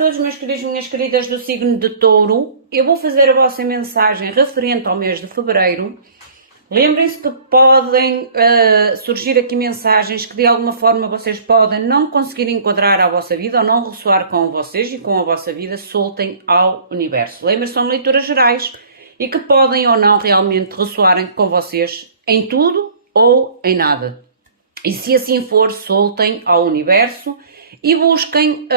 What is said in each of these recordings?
todos, meus queridos e minhas queridas do signo de Touro. Eu vou fazer a vossa mensagem referente ao mês de fevereiro. Lembrem-se que podem surgir aqui mensagens que de alguma forma vocês podem não conseguir enquadrar à vossa vida ou não ressoar com vocês e com a vossa vida. Soltem ao universo. Lembrem-se, são leituras gerais e que podem ou não realmente ressoarem com vocês em tudo ou em nada. E se assim for, soltem ao universo e busquem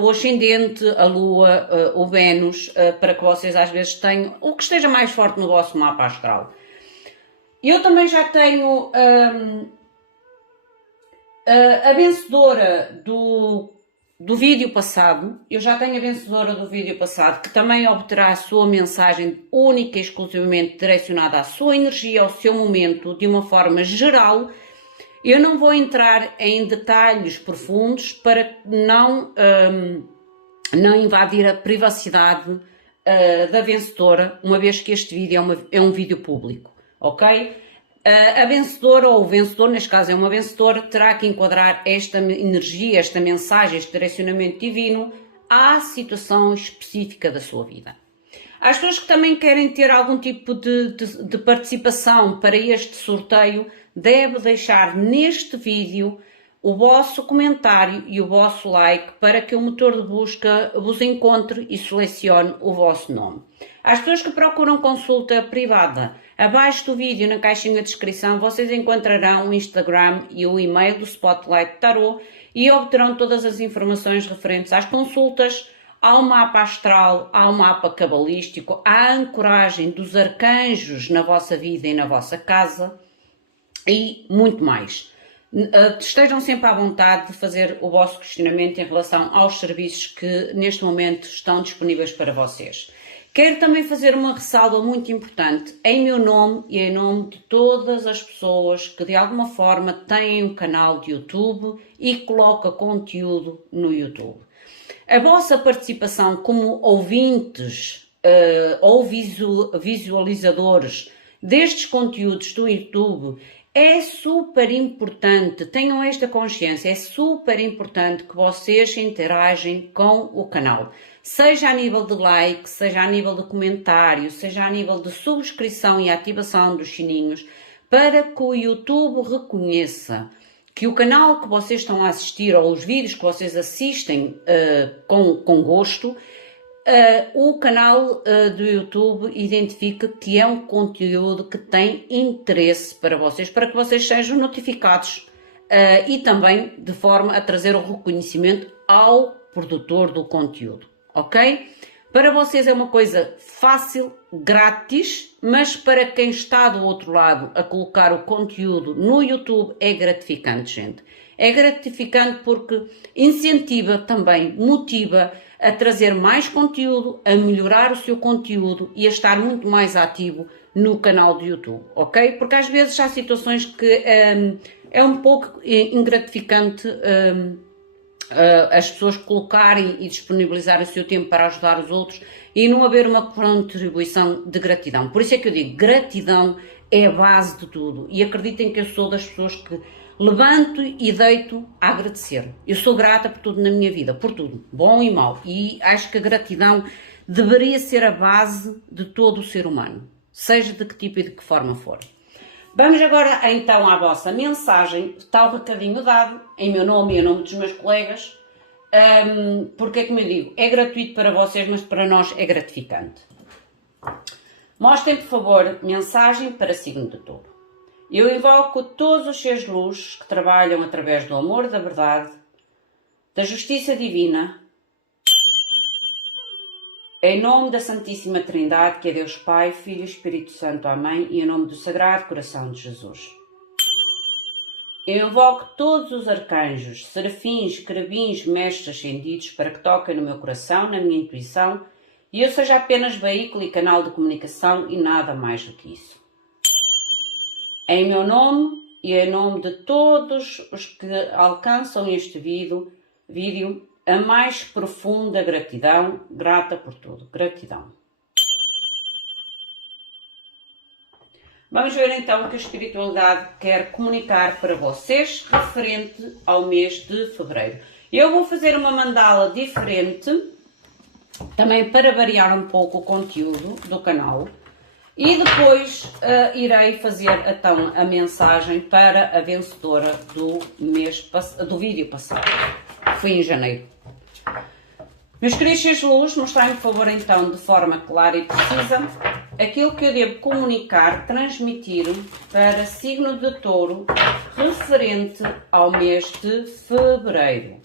o ascendente, a lua, o Vênus, para que vocês às vezes tenham o que esteja mais forte no vosso mapa astral. Eu também já tenho a vencedora do vídeo passado. Eu já tenho a vencedora do vídeo passado, que também obterá a sua mensagem única e exclusivamente direcionada à sua energia, ao seu momento, de uma forma geral. Eu não vou entrar em detalhes profundos para não invadir a privacidade da vencedora, uma vez que este vídeo é um vídeo público, ok? A vencedora, ou o vencedor, neste caso é uma vencedora, terá que enquadrar esta energia, esta mensagem, este direcionamento divino à situação específica da sua vida. As pessoas que também querem ter algum tipo de participação para este sorteio, deve deixar neste vídeo o vosso comentário e o vosso like para que o motor de busca vos encontre e selecione o vosso nome. As pessoas que procuram consulta privada, abaixo do vídeo, na caixinha de descrição, vocês encontrarão o Instagram e o e-mail do Spotlight Tarot e obterão todas as informações referentes às consultas, ao mapa astral, ao mapa cabalístico, à ancoragem dos arcanjos na vossa vida e na vossa casa e muito mais. Estejam sempre à vontade de fazer o vosso questionamento em relação aos serviços que neste momento estão disponíveis para vocês. Quero também fazer uma ressalva muito importante em meu nome e em nome de todas as pessoas que de alguma forma têm um canal de YouTube e colocam conteúdo no YouTube. A vossa participação como ouvintes ou visualizadores destes conteúdos do YouTube é super importante, tenham esta consciência, é super importante que vocês interagem com o canal. Seja a nível de like, seja a nível de comentário, seja a nível de subscrição e ativação dos sininhos, para que o YouTube reconheça que o canal que vocês estão a assistir ou os vídeos que vocês assistem com gosto, o canal do YouTube identifica que é um conteúdo que tem interesse para vocês, para que vocês sejam notificados e também de forma a trazer o reconhecimento ao produtor do conteúdo, ok? Para vocês é uma coisa fácil, grátis, mas para quem está do outro lado a colocar o conteúdo no YouTube é gratificante, gente. É gratificante porque incentiva também, motiva a trazer mais conteúdo, a melhorar o seu conteúdo e a estar muito mais ativo no canal do YouTube, ok? Porque às vezes há situações que é um pouco ingratificante as pessoas colocarem e disponibilizarem o seu tempo para ajudar os outros e não haver uma contribuição de gratidão. Por isso é que eu digo, gratidão é a base de tudo e acreditem que eu sou das pessoas que levanto e deito a agradecer. Eu sou grata por tudo na minha vida, por tudo, bom e mau. E acho que a gratidão deveria ser a base de todo o ser humano, seja de que tipo e de que forma for. Vamos agora então à vossa mensagem, tal recadinho dado, em meu nome e em nome dos meus colegas, porque é como eu digo, é gratuito para vocês, mas para nós é gratificante. Mostrem, por favor, mensagem para signo de Touro. Eu invoco todos os seres de luz que trabalham através do amor, da verdade, da justiça divina, em nome da Santíssima Trindade, que é Deus Pai, Filho e Espírito Santo, amém, e em nome do Sagrado Coração de Jesus. Eu invoco todos os arcanjos, serafins, querubins, mestres ascendidos, para que toquem no meu coração, na minha intuição, e eu seja apenas veículo e canal de comunicação e nada mais do que isso. Em meu nome e em nome de todos os que alcançam este vídeo, a mais profunda gratidão, grata por tudo, gratidão. Vamos ver então o que a espiritualidade quer comunicar para vocês referente ao mês de fevereiro. Eu vou fazer uma mandala diferente também para variar um pouco o conteúdo do canal. E depois irei fazer então a mensagem para a vencedora do vídeo passado, que foi em janeiro. Meus queridos seres de luz, mostrem-me por favor então de forma clara e precisa aquilo que eu devo comunicar, transmitir para signo de Touro referente ao mês de fevereiro.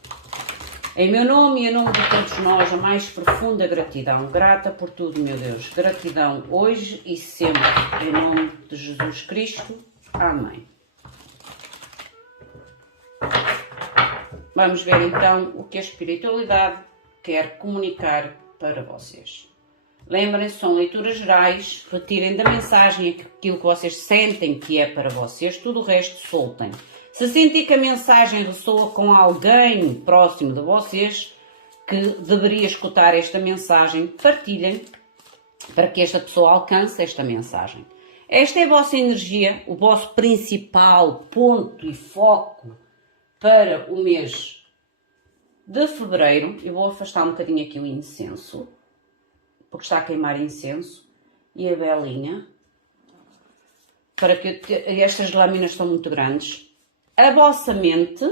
Em meu nome e em nome de todos nós, a mais profunda gratidão. Grata por tudo, meu Deus. Gratidão hoje e sempre, em nome de Jesus Cristo. Amém. Vamos ver então o que a espiritualidade quer comunicar para vocês. Lembrem-se, são leituras gerais, retirem da mensagem aquilo que vocês sentem que é para vocês, tudo o resto soltem. Se sentir que a mensagem ressoa com alguém próximo de vocês que deveria escutar esta mensagem, partilhem para que esta pessoa alcance esta mensagem. Esta é a vossa energia, o vosso principal ponto e foco para o mês de fevereiro. Eu vou afastar um bocadinho aqui o incenso, porque está a queimar incenso, e a velinha, para que estas lâminas estão muito grandes. A vossa mente,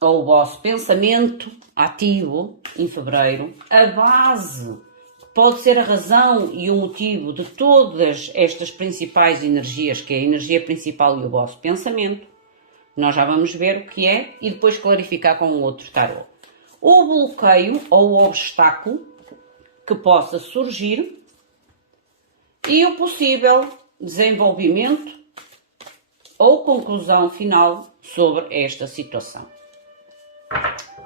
ou o vosso pensamento ativo em fevereiro, a base, que pode ser a razão e o motivo de todas estas principais energias, que é a energia principal e o vosso pensamento, nós já vamos ver o que é e depois clarificar com o outro tarô. O bloqueio ou o obstáculo que possa surgir e o possível desenvolvimento ou conclusão final sobre esta situação.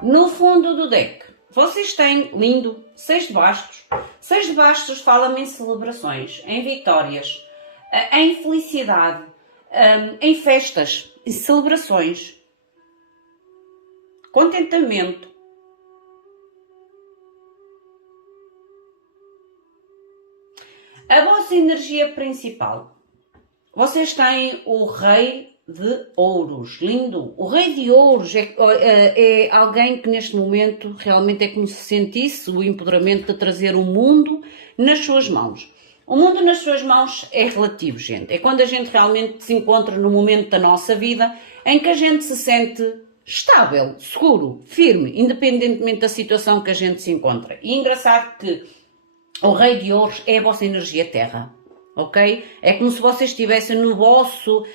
No fundo do deck, vocês têm, lindo, 6 de bastos. 6 de bastos fala-me em celebrações, em vitórias, em felicidade, em festas, em celebrações, contentamento. A vossa energia principal. Vocês têm o Rei de Ouros, lindo. O Rei de Ouros é alguém que neste momento realmente é como se sentisse o empoderamento de trazer o mundo nas suas mãos. O mundo nas suas mãos é relativo, gente. É quando a gente realmente se encontra no momento da nossa vida em que a gente se sente estável, seguro, firme, independentemente da situação que a gente se encontra. E engraçado que o Rei de Ouros é a vossa energia terra. Ok? É como se vocês estivessem no vosso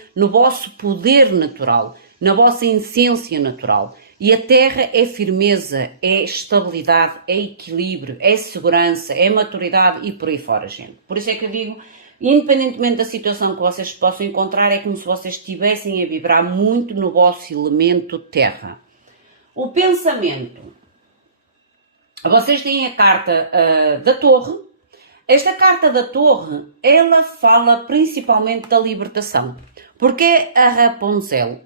poder natural, na vossa essência natural. E a terra é firmeza, é estabilidade, é equilíbrio, é segurança, é maturidade e por aí fora, gente. Por isso é que eu digo, independentemente da situação que vocês possam encontrar, é como se vocês estivessem a vibrar muito no vosso elemento terra. O pensamento. Vocês têm a carta da Torre. Esta carta da Torre, ela fala principalmente da libertação, porque é a Rapunzel,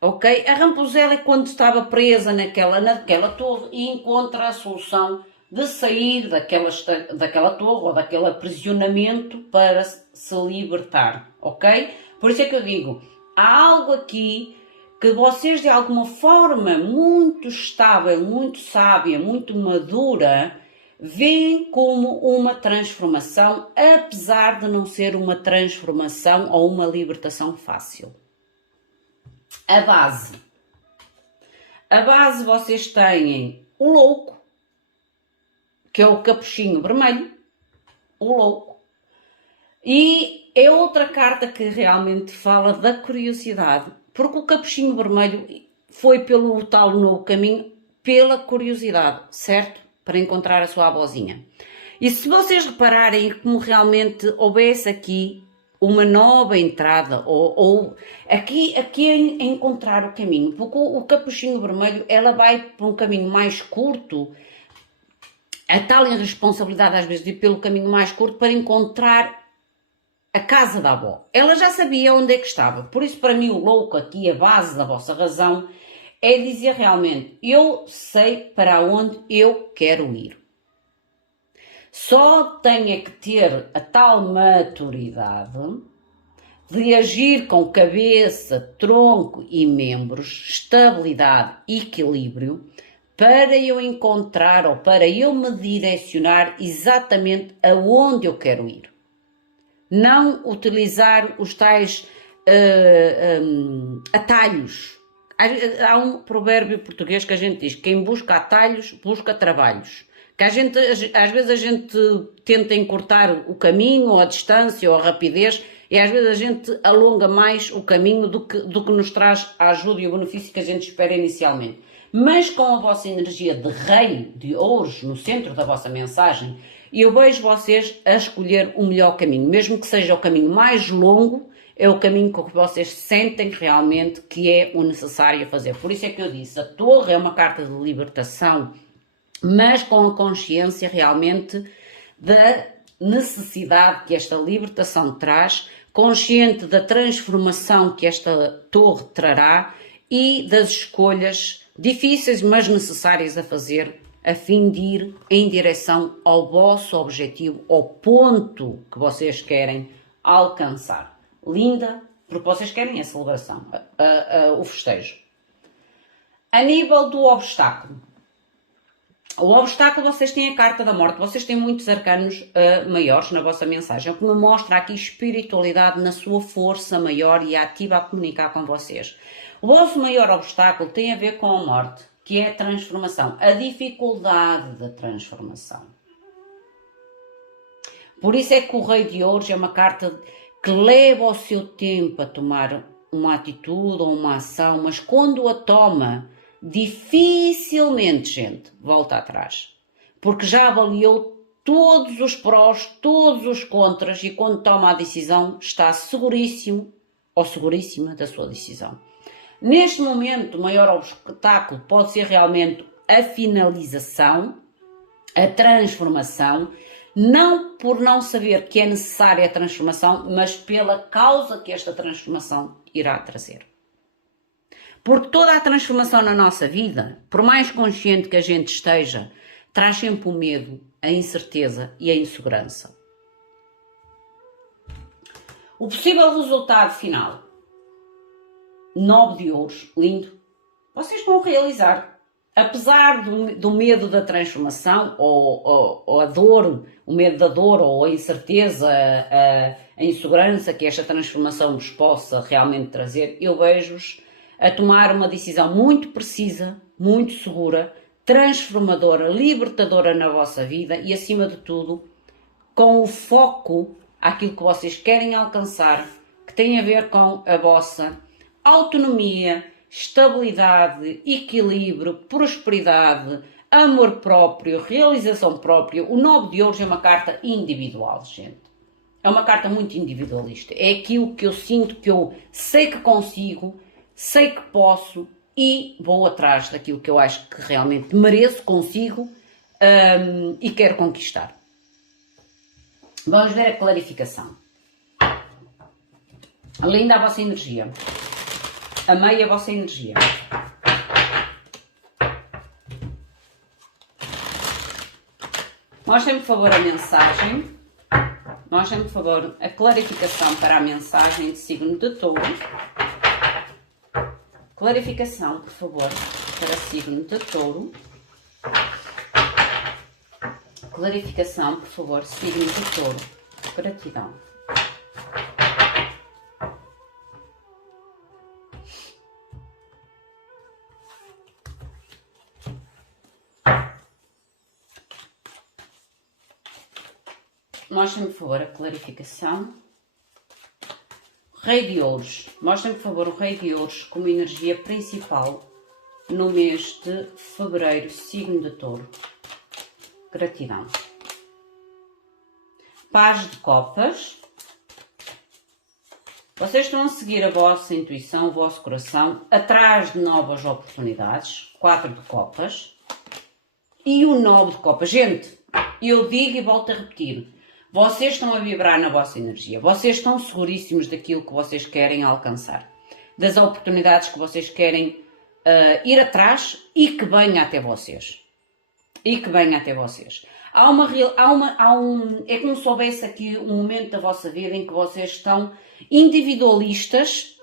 ok? A Rapunzel é quando estava presa naquela torre e encontra a solução de sair daquela torre ou daquele aprisionamento para se libertar, ok? Por isso é que eu digo, há algo aqui que vocês de alguma forma muito estável, muito sábia, muito madura, veem como uma transformação, apesar de não ser uma transformação ou uma libertação fácil. A base. A base vocês têm o louco, que é o capuchinho vermelho, o louco. E é outra carta que realmente fala da curiosidade, porque o capuchinho vermelho foi pelo tal novo caminho, pela curiosidade, certo? Para encontrar a sua avózinha. E se vocês repararem como realmente houvesse aqui uma nova entrada, ou aqui é encontrar o caminho, porque o capuchinho vermelho, ela vai por um caminho mais curto, a tal irresponsabilidade às vezes de ir pelo caminho mais curto para encontrar a casa da avó. Ela já sabia onde é que estava, por isso para mim o louco aqui, a base da vossa razão, é dizer realmente, eu sei para onde eu quero ir. Só tenho que ter a tal maturidade de agir com cabeça, tronco e membros, estabilidade e equilíbrio, para eu encontrar ou para eu me direcionar exatamente aonde eu quero ir. Não utilizar os tais atalhos. Há um provérbio português que a gente diz: quem busca atalhos, busca trabalhos. Que às vezes a gente tenta encurtar o caminho, ou a distância, ou a rapidez, e às vezes a gente alonga mais o caminho do que nos traz a ajuda e o benefício que a gente espera inicialmente. Mas com a vossa energia de rei de ouros no centro da vossa mensagem, eu vejo vocês a escolher o melhor caminho, mesmo que seja o caminho mais longo, é o caminho que vocês sentem realmente que é o necessário a fazer. Por isso é que eu disse, a Torre é uma carta de libertação, mas com a consciência realmente da necessidade que esta libertação traz, consciente da transformação que esta Torre trará e das escolhas difíceis, mas necessárias a fazer, a fim de ir em direção ao vosso objetivo, ao ponto que vocês querem alcançar. Linda, porque vocês querem a celebração, o festejo. A nível do obstáculo. O obstáculo, vocês têm a carta da morte, vocês têm muitos arcanos maiores na vossa mensagem, o que me mostra aqui espiritualidade na sua força maior e ativa a comunicar com vocês. O vosso maior obstáculo tem a ver com a morte, que é a transformação, a dificuldade da transformação. Por isso é que o Rei de Ouros é uma carta que leva o seu tempo a tomar uma atitude ou uma ação, mas quando a toma, dificilmente, gente, volta atrás. Porque já avaliou todos os prós, todos os contras e quando toma a decisão está seguríssimo ou seguríssima da sua decisão. Neste momento, o maior obstáculo pode ser realmente a finalização, a transformação, não por não saber que é necessária a transformação, mas pela causa que esta transformação irá trazer. Porque toda a transformação na nossa vida, por mais consciente que a gente esteja, traz sempre o medo, a incerteza e a insegurança. O possível resultado final. 9 de ouros, lindo. Vocês vão realizar. Apesar do medo da transformação, ou a dor, o medo da dor, ou a incerteza, a insegurança que esta transformação vos possa realmente trazer, eu vejo-os a tomar uma decisão muito precisa, muito segura, transformadora, libertadora na vossa vida e, acima de tudo, com o foco àquilo que vocês querem alcançar, que tem a ver com a vossa autonomia, estabilidade, equilíbrio, prosperidade, amor próprio, realização própria. O 9 de ouros é uma carta individual, gente. É uma carta muito individualista. É aquilo que eu sinto, que eu sei que consigo, sei que posso e vou atrás daquilo que eu acho que realmente mereço, consigo e quero conquistar. Vamos ver a clarificação. Linda a vossa energia. Amei a vossa energia. Mostrem-me, por favor, a mensagem. Mostrem-me, por favor, a clarificação para a mensagem de signo de Touro. Clarificação, por favor, para signo de Touro. Clarificação, por favor, signo de Touro. Gratidão. Mostrem-me, por favor, a clarificação. Rei de Ouros. Mostrem-me, por favor, o Rei de Ouros como energia principal no mês de fevereiro, signo de Touro. Gratidão. Paz de Copas. Vocês estão a seguir a vossa intuição, o vosso coração, atrás de novas oportunidades. 4 de Copas. E o 9 de Copas. Gente, eu digo e volto a repetir. Vocês estão a vibrar na vossa energia. Vocês estão seguríssimos daquilo que vocês querem alcançar. Das oportunidades que vocês querem ir atrás e que venha até vocês. E que venha até vocês. É como se houvesse aqui um momento da vossa vida em que vocês estão individualistas,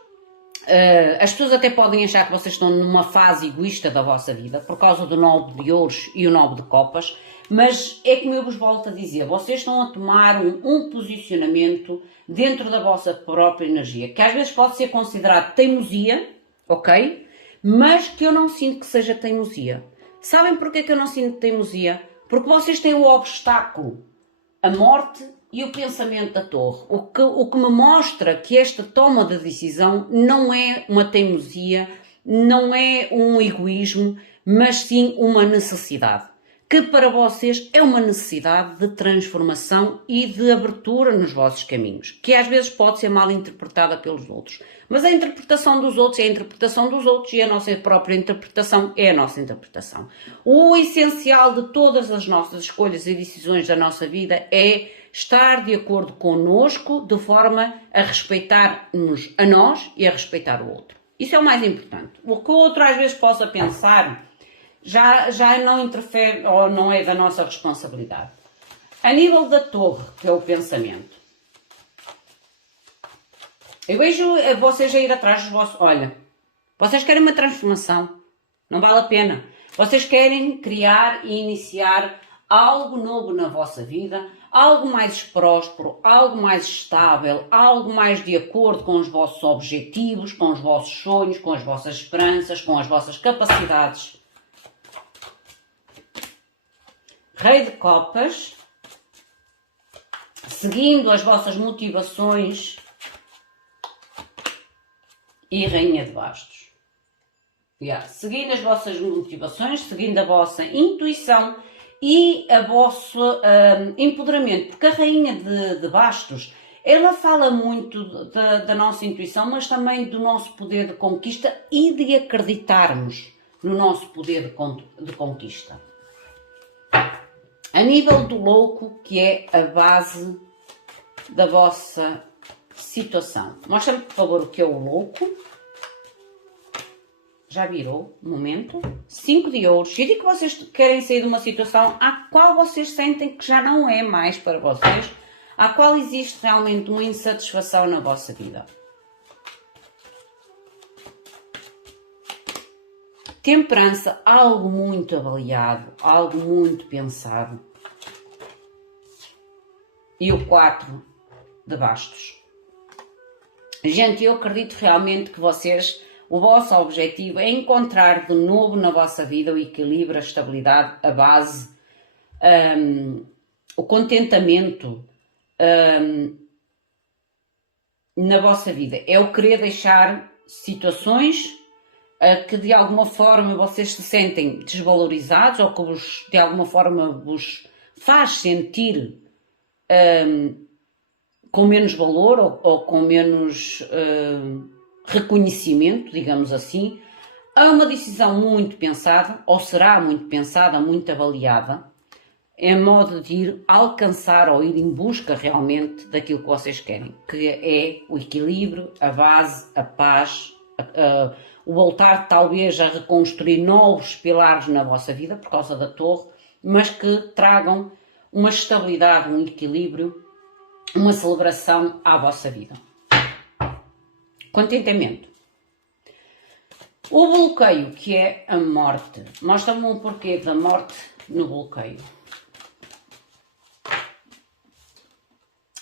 As pessoas até podem achar que vocês estão numa fase egoísta da vossa vida, por causa do 9 de ouros e o 9 de copas, mas é como eu vos volto a dizer, vocês estão a tomar um posicionamento dentro da vossa própria energia, que às vezes pode ser considerado teimosia, ok? Mas que eu não sinto que seja teimosia. Sabem porquê que eu não sinto teimosia? Porque vocês têm o obstáculo, a morte e o pensamento da torre. O que me mostra que esta toma de decisão não é uma teimosia, não é um egoísmo, mas sim uma necessidade. Que para vocês é uma necessidade de transformação e de abertura nos vossos caminhos, que às vezes pode ser mal interpretada pelos outros. Mas a interpretação dos outros é a interpretação dos outros e a nossa própria interpretação é a nossa interpretação. O essencial de todas as nossas escolhas e decisões da nossa vida é estar de acordo connosco de forma a respeitar-nos a nós e a respeitar o outro. Isso é o mais importante. O que o outro às vezes possa pensar já não interfere ou não é da nossa responsabilidade. A nível da torre, que é o pensamento, eu vejo vocês a ir atrás dos vossos... Olha, vocês querem uma transformação, não vale a pena. Vocês querem criar e iniciar algo novo na vossa vida, algo mais próspero, algo mais estável, algo mais de acordo com os vossos objetivos, com os vossos sonhos, com as vossas esperanças, com as vossas capacidades. Rei de Copas, seguindo as vossas motivações, e Rainha de Bastos. Seguindo as vossas motivações, seguindo a vossa intuição e o vosso empoderamento, porque a Rainha de Bastos, ela fala muito da nossa intuição, mas também do nosso poder de conquista e de acreditarmos no nosso poder de conquista. A nível do louco, que é a base da vossa situação. Mostra-me, por favor, o que é o louco. Já virou, um momento. 5 de ouros. Eu digo que vocês querem sair de uma situação à qual vocês sentem que já não é mais para vocês, à qual existe realmente uma insatisfação na vossa vida. Temperança, algo muito avaliado, algo muito pensado. E o 4 de bastos. Gente, eu acredito realmente que vocês, o vosso objetivo é encontrar de novo na vossa vida o equilíbrio, a estabilidade, a base, o contentamento na vossa vida. É o querer deixar situações que de alguma forma vocês se sentem desvalorizados ou que de alguma forma vos faz sentir com menos valor ou com menos reconhecimento, digamos assim. É uma decisão muito pensada, ou será muito pensada, muito avaliada, em modo de ir alcançar ou ir em busca realmente daquilo que vocês querem, que é o equilíbrio, a base, a paz, o voltar talvez a reconstruir novos pilares na vossa vida por causa da torre, mas que tragam uma estabilidade, um equilíbrio, uma celebração à vossa vida. Contentamento. O bloqueio, que é a morte. Mostra-me um porquê da morte no bloqueio.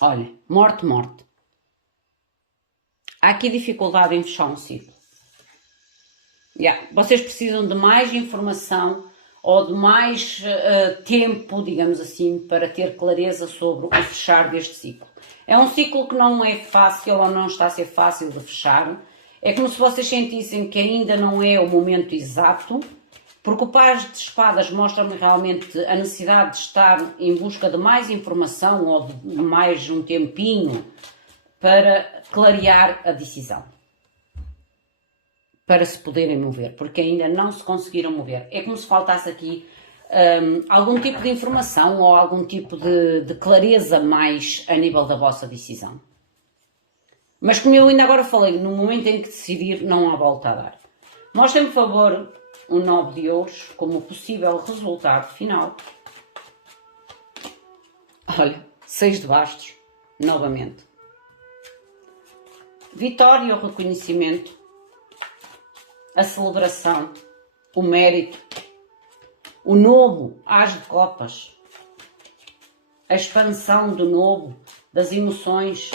Olha, morte. Há aqui dificuldade em fechar um ciclo. Vocês precisam de mais informação ou de mais tempo, digamos assim, para ter clareza sobre o fechar deste ciclo. É um ciclo que não é fácil ou não está a ser fácil de fechar. É como se vocês sentissem que ainda não é o momento exato, porque o Paz de Espadas mostra-me realmente a necessidade de estar em busca de mais informação ou de mais um tempinho para clarear a decisão, para se poderem mover, porque ainda não se conseguiram mover. É como se faltasse aqui algum tipo de informação ou algum tipo de clareza mais a nível da vossa decisão. Mas como eu ainda agora falei, no momento em que decidir, não há volta a dar. Mostrem-me, por favor, o 9 de ouros como possível resultado final. Olha, 6 de bastos, novamente. Vitória ou reconhecimento. a celebração, o mérito, o novo, as de copas, a expansão do novo, das emoções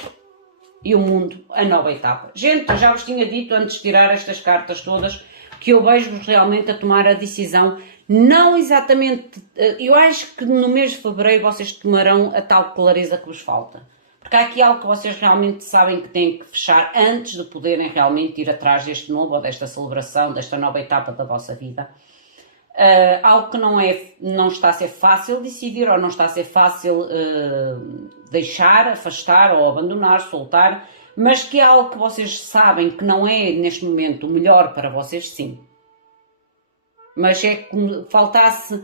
e o mundo, a nova etapa. Gente, eu já vos tinha dito antes de tirar estas cartas todas que eu vejo-vos realmente a tomar a decisão, não exatamente, eu acho que no mês de fevereiro vocês tomarão a tal clareza que vos falta. Porque há aqui algo que vocês realmente sabem que têm que fechar antes de poderem realmente ir atrás deste novo ou desta celebração, desta nova etapa da vossa vida. Algo que não está a ser fácil decidir ou não está a ser fácil deixar, afastar ou abandonar, soltar, mas que é algo que vocês sabem que não é neste momento o melhor para vocês, sim. Mas é como faltasse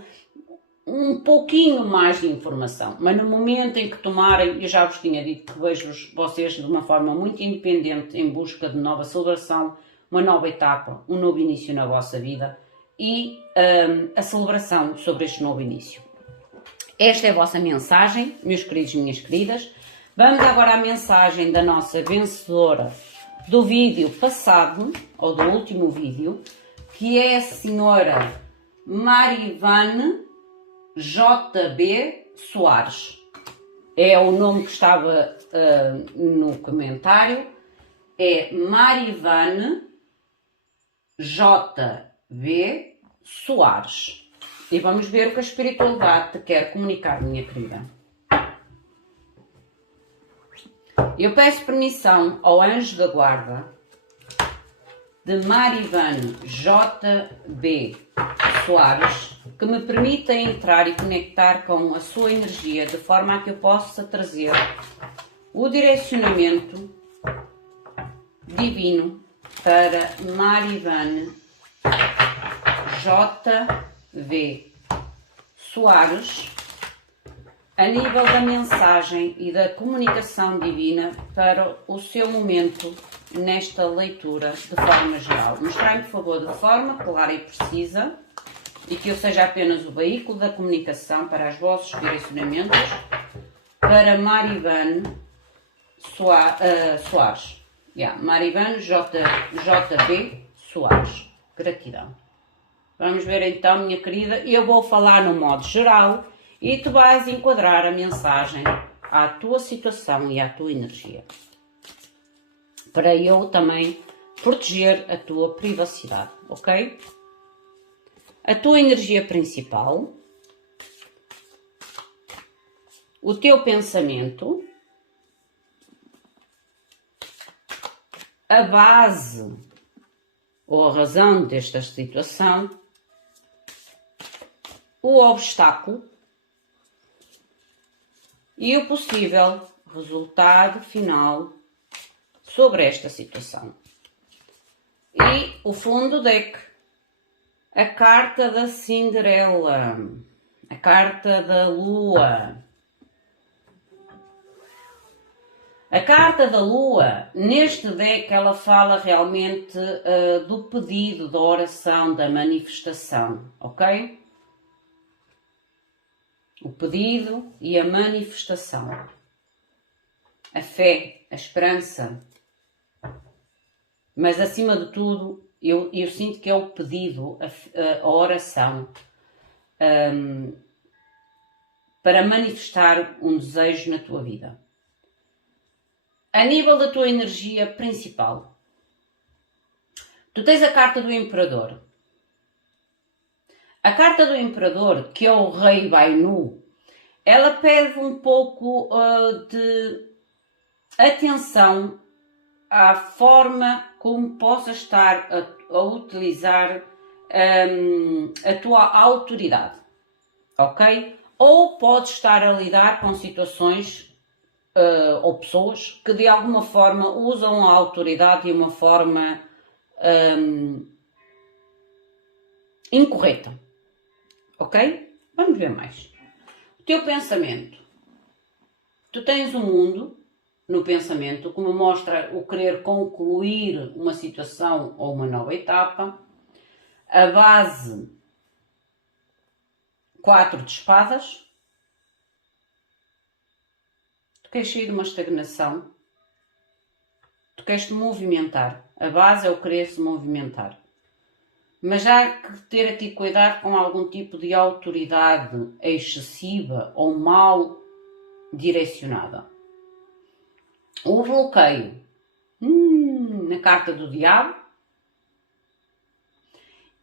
um pouquinho mais de informação. Mas no momento em que tomarem, eu já vos tinha dito que vejo vocês de uma forma muito independente em busca de nova celebração, uma nova etapa, um novo início na vossa vida e a celebração sobre este novo início. Esta é a vossa mensagem, meus queridos e minhas queridas. Vamos agora à mensagem da nossa vencedora do vídeo passado, ou do último vídeo, que é a senhora Marivane JB Soares. É o nome que estava no comentário. É Marivane JB Soares. E vamos ver o que a espiritualidade te quer comunicar, minha querida. Eu peço permissão ao anjo da guarda de Marivane JB Soares que me permita entrar e conectar com a sua energia de forma a que eu possa trazer o direcionamento divino para Marivane JB Soares a nível da mensagem e da comunicação divina para o seu momento nesta leitura de forma geral. Mostrai-me, por favor, de forma clara e precisa e que eu seja apenas o veículo da comunicação para os vossos direcionamentos para Marivane Soares. Marivane JB Soares. Gratidão. Vamos ver então, minha querida, eu vou falar no modo geral e tu vais enquadrar a mensagem à tua situação e à tua energia. Para eu também proteger a tua privacidade, ok? A tua energia principal, o teu pensamento, a base ou a razão desta situação, o obstáculo e o possível resultado final sobre esta situação. E o fundo do deck, a carta da Cinderela, a carta da Lua. A carta da Lua, neste deck, ela fala realmente do pedido, da oração, da manifestação, ok? O pedido e a manifestação. A fé, a esperança. Mas, acima de tudo, eu sinto que é o pedido, a oração, para manifestar um desejo na tua vida. A nível da tua energia principal, tu tens a carta do Imperador. A carta do Imperador, que é o Rei Bainu, ela pede um pouco de atenção à forma como possas estar a utilizar a tua autoridade, ok? Ou podes estar a lidar com situações ou pessoas que de alguma forma usam a autoridade de uma forma incorreta, ok? Vamos ver mais. O teu pensamento. Tu tens um mundo no pensamento que me mostra o querer concluir uma situação ou uma nova etapa. A base, 4 de espadas. Tu queres sair de uma estagnação. Tu queres te movimentar. A base é o querer se movimentar. Mas há que ter aqui cuidado com algum tipo de autoridade excessiva ou mal direcionada. O bloqueio na carta do diabo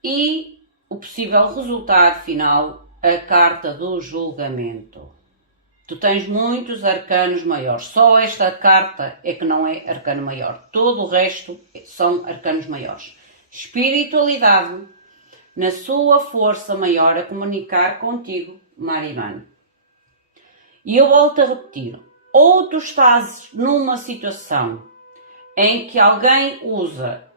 e o possível resultado final, a carta do julgamento. Tu tens muitos arcanos maiores, só esta carta é que não é arcano maior, todo o resto são arcanos maiores. Espiritualidade na sua força maior a comunicar contigo, Maribane. E eu volto a repetir, ou tu estás numa situação em que alguém usa,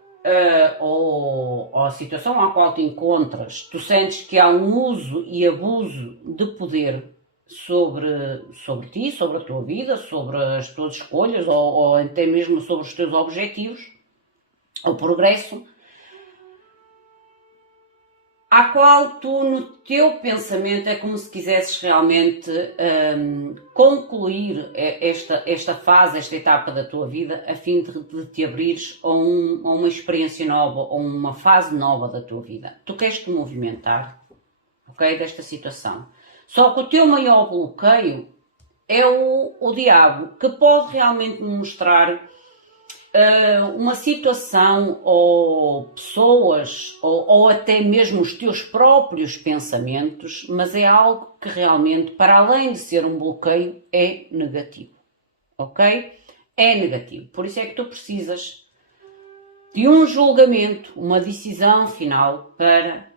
ou a situação à qual te encontras, tu sentes que há um uso e abuso de poder sobre ti, sobre a tua vida, sobre as tuas escolhas, ou até mesmo sobre os teus objetivos, o progresso, à qual tu, no teu pensamento, é como se quisesses realmente concluir esta fase, esta etapa da tua vida, a fim de te abrires a uma experiência nova, a uma fase nova da tua vida. Tu queres te movimentar, ok, desta situação. Só que o teu maior bloqueio é o diabo, que pode realmente mostrar uma situação ou pessoas ou até mesmo os teus próprios pensamentos, mas é algo que realmente, para além de ser um bloqueio, é negativo, ok? É negativo, por isso é que tu precisas de um julgamento, uma decisão final para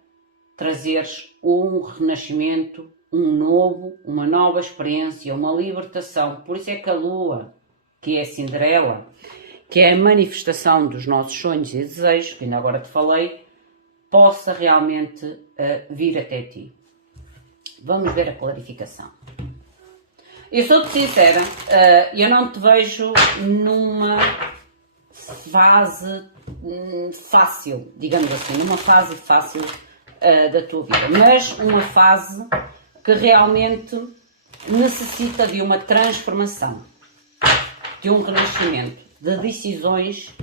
trazeres um renascimento, uma nova experiência, uma libertação. Por isso é que a Lua, que é a Cinderela, que é a manifestação dos nossos sonhos e desejos, que ainda agora te falei, possa realmente vir até ti. Vamos ver a clarificação. Eu sou-te sincera, eu não te vejo numa fase fácil, digamos assim, numa fase fácil da tua vida, mas uma fase que realmente necessita de uma transformação, de um renascimento, de decisões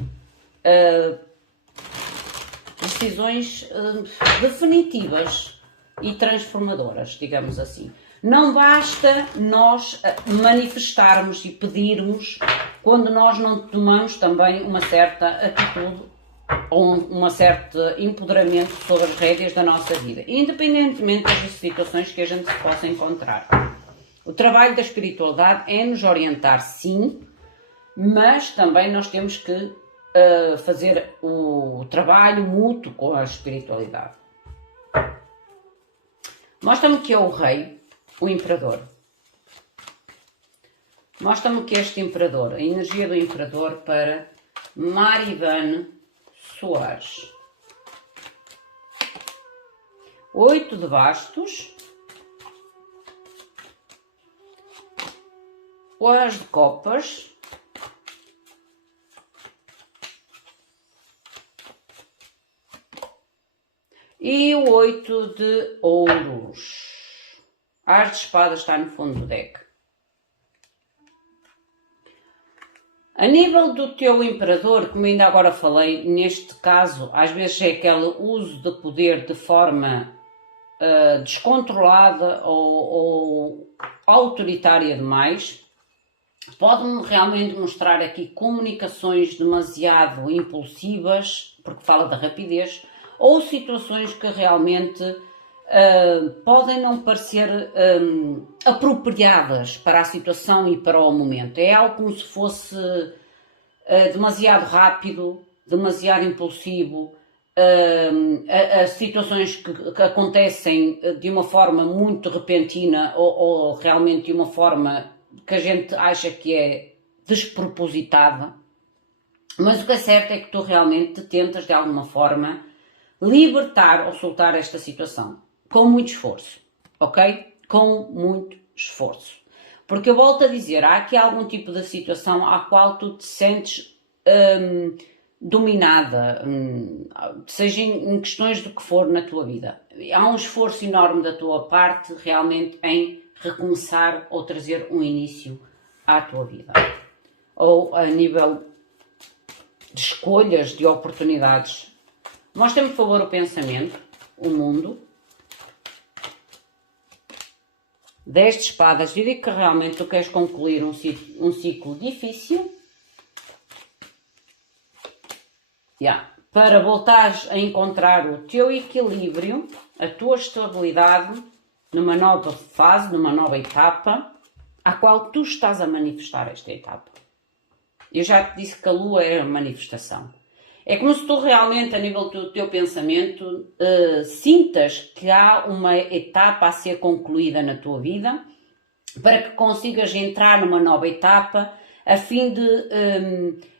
definitivas e transformadoras, digamos assim. Não basta nós manifestarmos e pedirmos quando nós não tomamos também uma certa atitude ou um certo empoderamento sobre as rédeas da nossa vida, independentemente das situações que a gente se possa encontrar. O trabalho da espiritualidade é nos orientar, sim, mas também nós temos que fazer o trabalho mútuo com a espiritualidade. Mostra-me que é o rei, o imperador. Mostra-me que este imperador, a energia do imperador para Maribane Soares. 8 de bastos. O as de copas. E o 8 de ouros. A as de espadas está no fundo do deck. A nível do teu imperador, como ainda agora falei, neste caso, às vezes é aquele uso de poder de forma descontrolada ou autoritária demais. Pode-me realmente mostrar aqui comunicações demasiado impulsivas, porque fala da rapidez, ou situações que realmente podem não parecer apropriadas para a situação e para o momento. É algo como se fosse demasiado rápido, demasiado impulsivo, situações que acontecem de uma forma muito repentina ou realmente de uma forma que a gente acha que é despropositada. Mas o que é certo é que tu realmente tentas de alguma forma libertar ou soltar esta situação, com muito esforço, ok? Com muito esforço. Porque eu volto a dizer, há aqui algum tipo de situação à qual tu te sentes dominada, seja em questões do que for na tua vida. Há um esforço enorme da tua parte realmente em recomeçar ou trazer um início à tua vida. Ou a nível de escolhas, de oportunidades. Mostra-me, por favor, o pensamento, o mundo. 10 de espadas. Eu digo que realmente tu queres concluir um ciclo difícil. Para voltares a encontrar o teu equilíbrio, a tua estabilidade, numa nova fase, numa nova etapa, à qual tu estás a manifestar esta etapa. Eu já te disse que a lua é a manifestação. É como se tu realmente, a nível do teu pensamento, sintas que há uma etapa a ser concluída na tua vida, para que consigas entrar numa nova etapa, a fim de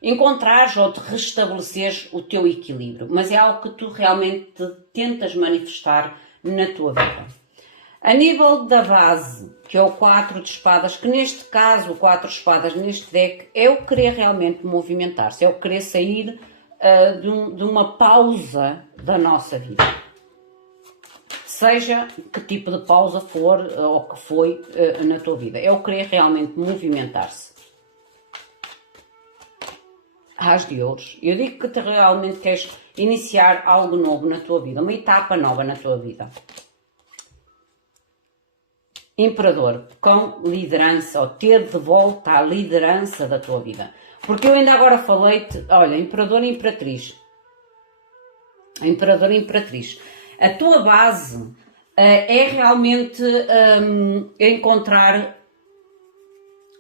encontrares ou de restabeleceres o teu equilíbrio. Mas é algo que tu realmente tentas manifestar na tua vida. A nível da base, que é o 4 de espadas, que neste caso, o 4 de espadas neste deck, é o querer realmente movimentar-se, é o querer sair de uma pausa da nossa vida. Seja que tipo de pausa for ou que foi na tua vida, é o querer realmente movimentar-se. As de ouros. Eu digo que tu realmente queres iniciar algo novo na tua vida, uma etapa nova na tua vida. Imperador, com liderança, ou ter de volta a liderança da tua vida. Porque eu ainda agora falei-te, olha, Imperador e Imperatriz. Imperador e Imperatriz. A tua base é realmente encontrar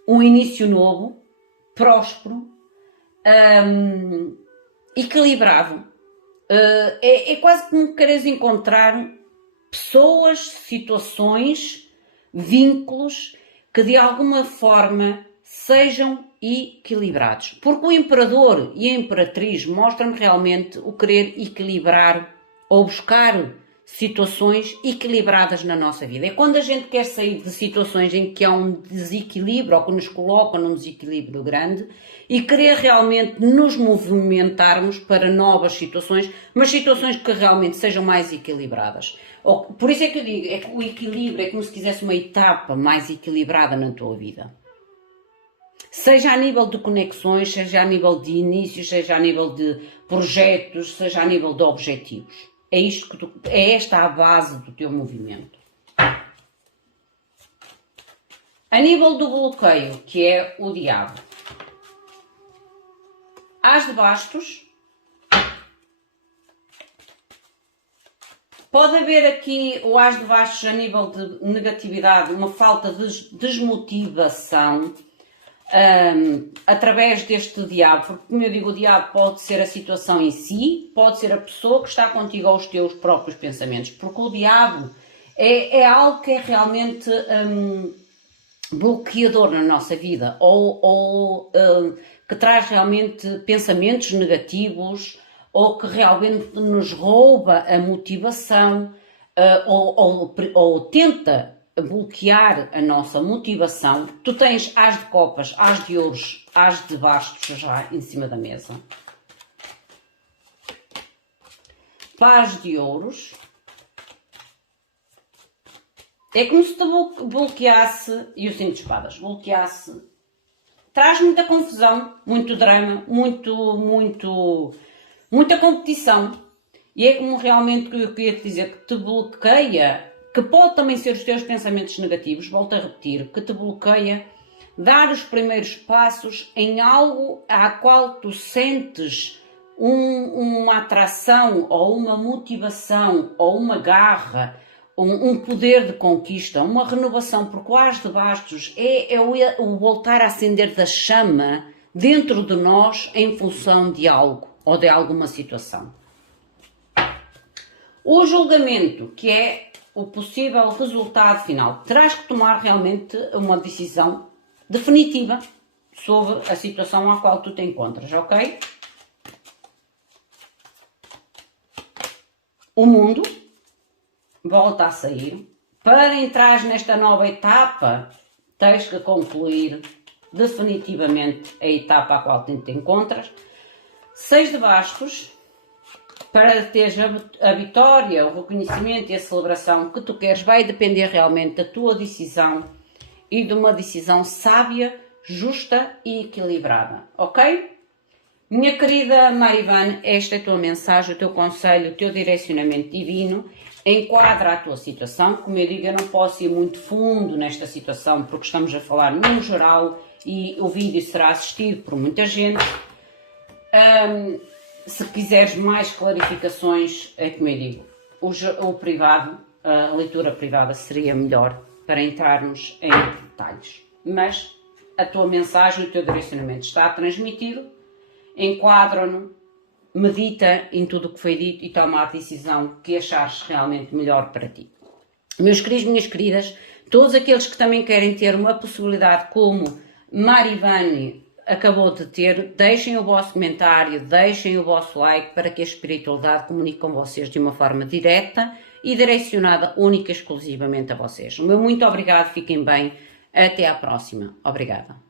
um início novo, próspero, equilibrado. É quase como queres encontrar pessoas, situações, vínculos que de alguma forma sejam equilibrados. Porque o Imperador e a Imperatriz mostram-me realmente o querer equilibrar ou buscar situações equilibradas na nossa vida. É quando a gente quer sair de situações em que há um desequilíbrio ou que nos colocam num desequilíbrio grande e querer realmente nos movimentarmos para novas situações, mas situações que realmente sejam mais equilibradas. Por isso é que eu digo, é que o equilíbrio é como se quisesse uma etapa mais equilibrada na tua vida. Seja a nível de conexões, seja a nível de inícios, seja a nível de projetos, seja a nível de objetivos. É isto que é esta a base do teu movimento. A nível do bloqueio, que é o diabo. As de bastos. Pode haver aqui o as de bastos a nível de negatividade, uma falta de desmotivação através deste diabo, porque como eu digo, o diabo pode ser a situação em si, pode ser a pessoa que está contigo ou os teus próprios pensamentos, porque o diabo é algo que é realmente bloqueador na nossa vida, ou que traz realmente pensamentos negativos, ou que realmente nos rouba a motivação, ou tenta bloquear a nossa motivação. Tu tens as de copas, as de ouros, as de bastos já em cima da mesa. Paz de ouros. É como se te bloqueasse, e o 5 de espadas, bloqueasse. Traz muita confusão, muito drama, muita competição. E é como realmente que eu queria te dizer, que te bloqueia, que pode também ser os teus pensamentos negativos, volto a repetir, que te bloqueia dar os primeiros passos em algo a qual tu sentes uma atração, ou uma motivação, ou uma garra, um poder de conquista, uma renovação, porque o as de bastos é o voltar a acender da chama dentro de nós em função de algo, ou de alguma situação. O julgamento, que é o possível resultado final, terás que tomar realmente uma decisão definitiva sobre a situação à qual tu te encontras, ok? O mundo volta a sair. Para entrar nesta nova etapa, tens que concluir definitivamente a etapa à qual te encontras. 6 de bastos. Para teres a vitória, o reconhecimento e a celebração que tu queres, vai depender realmente da tua decisão e de uma decisão sábia, justa e equilibrada, ok? Minha querida Marivane, esta é a tua mensagem, o teu conselho, o teu direcionamento divino. Enquadra a tua situação. Como eu digo, eu não posso ir muito fundo nesta situação porque estamos a falar no geral e o vídeo será assistido por muita gente. Se quiseres mais clarificações, é como eu digo, o privado, a leitura privada seria melhor para entrarmos em detalhes. Mas a tua mensagem, o teu direcionamento está transmitido, enquadra-no, medita em tudo o que foi dito e toma a decisão que achares realmente melhor para ti. Meus queridos, minhas queridas, todos aqueles que também querem ter uma possibilidade como Marivane acabou de ter, deixem o vosso comentário, deixem o vosso like para que a espiritualidade comunique com vocês de uma forma direta e direcionada única e exclusivamente a vocês. O meu muito obrigado, fiquem bem, até à próxima. Obrigada.